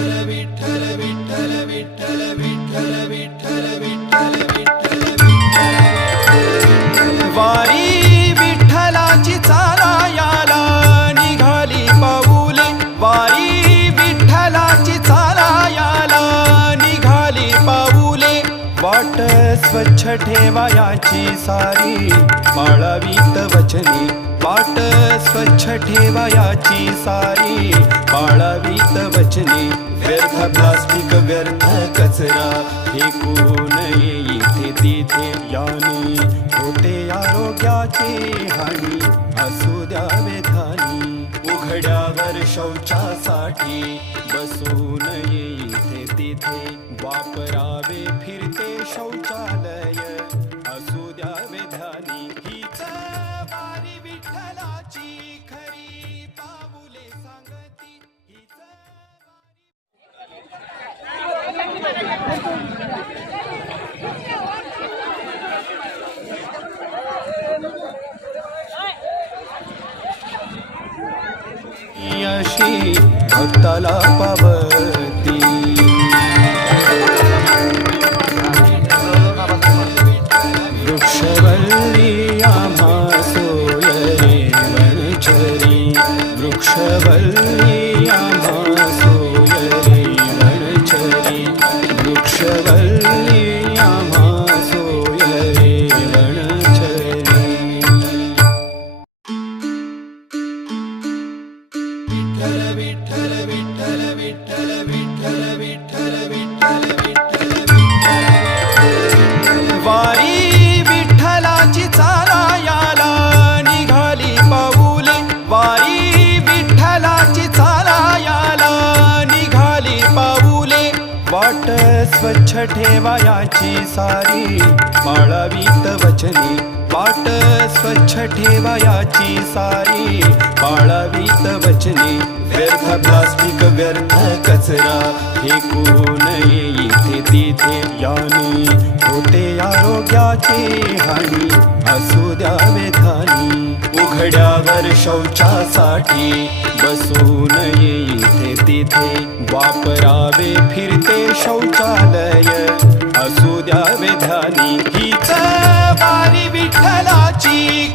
विठ्ठल विठ्ठल विठ्ठल विठ्ठल विठ्ठल विठ्ठल विठ्ठल विठ्ठल वारी विठ्ठलाची चाला याला निघाली पाऊले. वारी विठ्ठलाची चाला याला निघाली पाऊले. वाट स्वच्छ ठेवायाची सारी. माळावीत वचनी वाट स्वच्छ ठेवायाची सारी पाळावीत वचने व्यर्थ प्लास्टिक व्यर्थ कचरा फेकू नये इथे तिथे याने. होते आरोग्याची हानी असू द्यावे धानी. उघड्यावर शौचासाठी बसू नये इथे तिथे वापरावे फिर यशी भक्ताला पावर विठ्ठल विठ्ठल विठ्ठल विठ्ठल विठ्ठल विठ्ठल विठ्ठल विठ्ठल वारी विठ्ठलाची चाला याला निघाली पाऊले. वारी विठ्ठलाची चाला याला निघाली पाऊले. वाट स्वच्छ ठेवायाची सारी बाळावीत वचनी. वाट स्वच्छ ठेवायाची सारी पाळावीत वचने व्यर्थ प्लास्टिक व्यर्थ कचरा. फेकू नये इथे तिथे? याने होते आरोग्याचे हानी असू द्यावे धानी उघड्यावर शौचासाठी बसू नये इथे तिथे. वापरावे फिरते शौचालय असू द्यावे धानी हीच बारी विठ्ठलाची